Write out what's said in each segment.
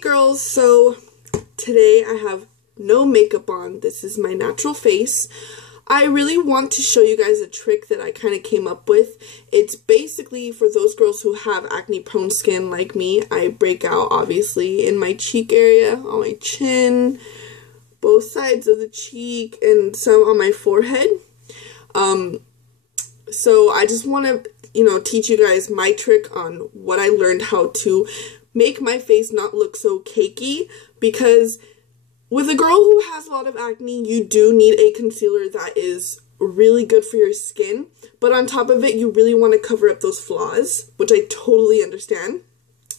girls, so today I have no makeup on. This is my natural face. I really want to show you guys a trick that I kind of came up with. It's basically for those girls who have acne prone skin like me. I break out obviously in my cheek area, on my chin, both sides of the cheek, and some on my forehead. So I just want to, teach you guys my trick on what I learned how to make my face not look so cakey, because with a girl who has a lot of acne, you do need a concealer that is really good for your skin, but on top of it, you really want to cover up those flaws, which I totally understand.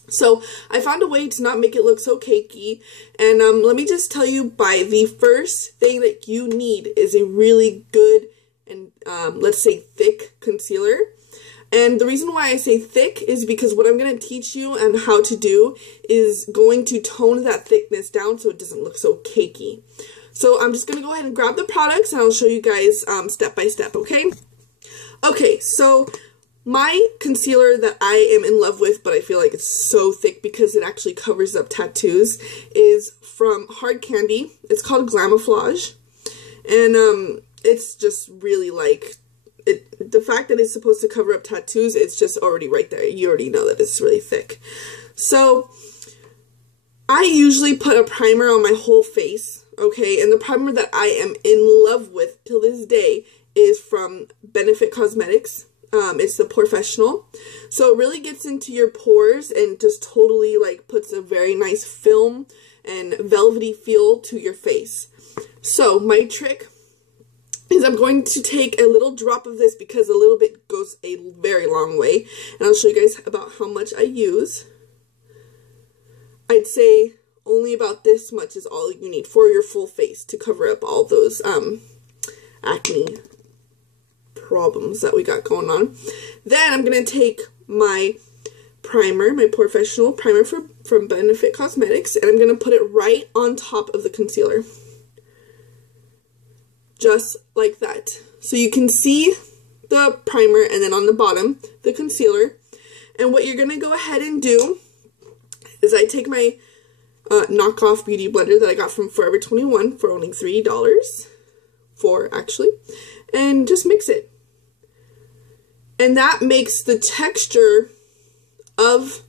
So I found a way to not make it look so cakey, and let me just tell you, the first thing that you need is a really good and let's say thick concealer. And the reason why I say thick is because what I'm going to teach you and how to do is going to tone that thickness down so it doesn't look so cakey. So I'm just going to go ahead and grab the products and I'll show you guys step by step, okay? Okay, so my concealer that I am in love with, but I feel like it's so thick because it actually covers up tattoos, is from Hard Candy. It's called Glamouflage. And it's just really like... the fact that it's supposed to cover up tattoos, it's just already right there. You already know that it's really thick. So I usually put a primer on my whole face, okay? And the primer that I am in love with till this day is from Benefit Cosmetics. It's the Professional. So it really gets into your pores and just totally like puts a very nice film and velvety feel to your face. So my trick is I'm going to take a little drop of this because a little bit goes a very long way, and I'll show you guys about how much I use. I'd say only about this much is all you need for your full face to cover up all those acne problems that we got going on. Then I'm going to take my primer, my Professional primer from Benefit Cosmetics, and I'm going to put it right on top of the concealer. Just like that. So you can see the primer and then on the bottom, the concealer. And what you're going to go ahead and do is I take my knockoff beauty blender that I got from Forever 21 for only $3. $4 actually. And just mix it. And that makes the texture of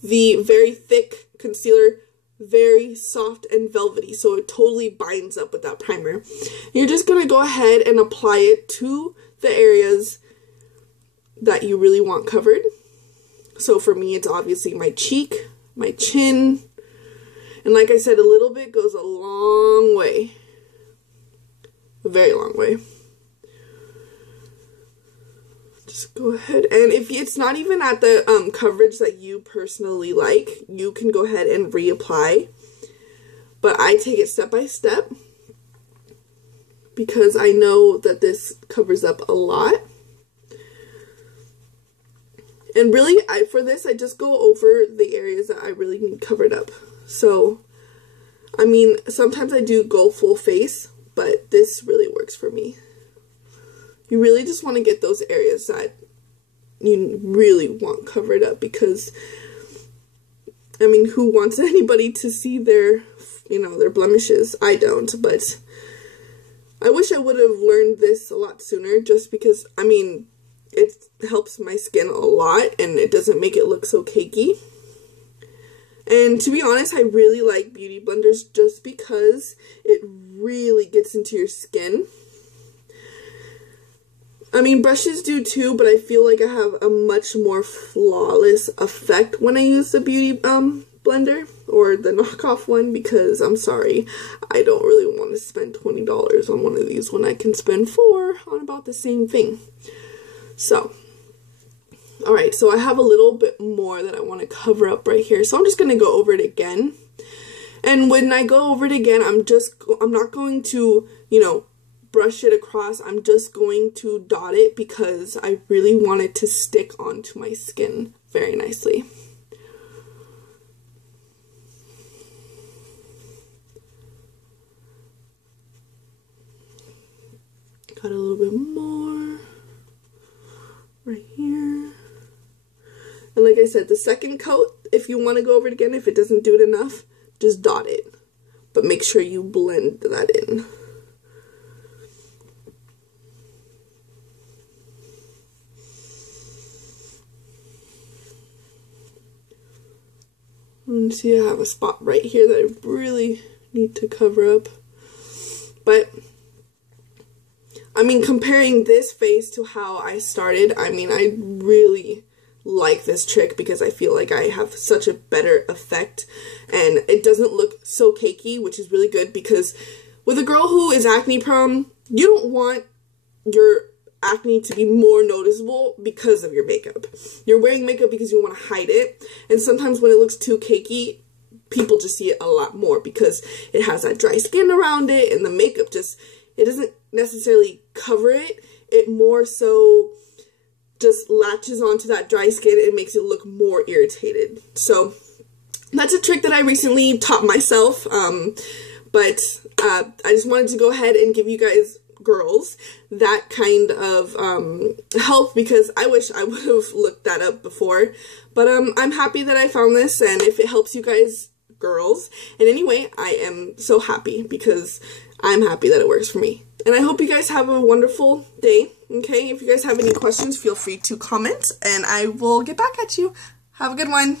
the very thick concealer very soft and velvety, so it totally binds up with that primer. You're just going to go ahead and apply it to the areas that you really want covered. So for me, it's obviously my cheek, my chin, and like I said, a little bit goes a long way. A very long way. Just go ahead, and if it's not even at the coverage that you personally like, you can go ahead and reapply. But I take it step by step because I know that this covers up a lot. And really, for this, I just go over the areas that I really need covered up. So, I mean, sometimes I do go full face, but this really works for me. You really just want to get those areas that you really want covered up because, I mean, who wants anybody to see their, their blemishes? I don't, but I wish I would have learned this a lot sooner just because, I mean, it helps my skin a lot and it doesn't make it look so cakey. And to be honest, I really like beauty blenders just because it really gets into your skin. I mean, brushes do too, but I feel like I have a much more flawless effect when I use the beauty blender or the knockoff one because, I'm sorry, I don't really want to spend $20 on one of these when I can spend $4 on about the same thing. So, alright, so I have a little bit more that I want to cover up right here, so I'm just going to go over it again. And when I go over it again, I'm not going to, brush it across. I'm just going to dot it because I really want it to stick onto my skin very nicely. Got a little bit more right here. And like I I said, the second coat, if you want to go over it again, if it doesn't do it enough, just dot it. But make sure you blend that in. And see, I have a spot right here that I really need to cover up. But, I mean, comparing this face to how I started, I mean, I really like this trick because I feel like I have such a better effect. And it doesn't look so cakey, which is really good because with a girl who is acne prone, you don't want your acne to be more noticeable because of your makeup. You're wearing makeup because you want to hide it, and sometimes when it looks too cakey, people just see it a lot more because it has that dry skin around it, and the makeup just, it doesn't necessarily cover it, it more so just latches onto that dry skin and makes it look more irritated. So that's a trick that I recently taught myself, but I just wanted to go ahead and give you guys, girls, that kind of help because I wish I would have looked that up before. But I'm happy that I found this, and if it helps you guys, girls, in any way, I am so happy because I'm happy that it works for me. And I hope you guys have a wonderful day, okay? If you guys have any questions, feel free to comment, and I will get back at you. Have a good one.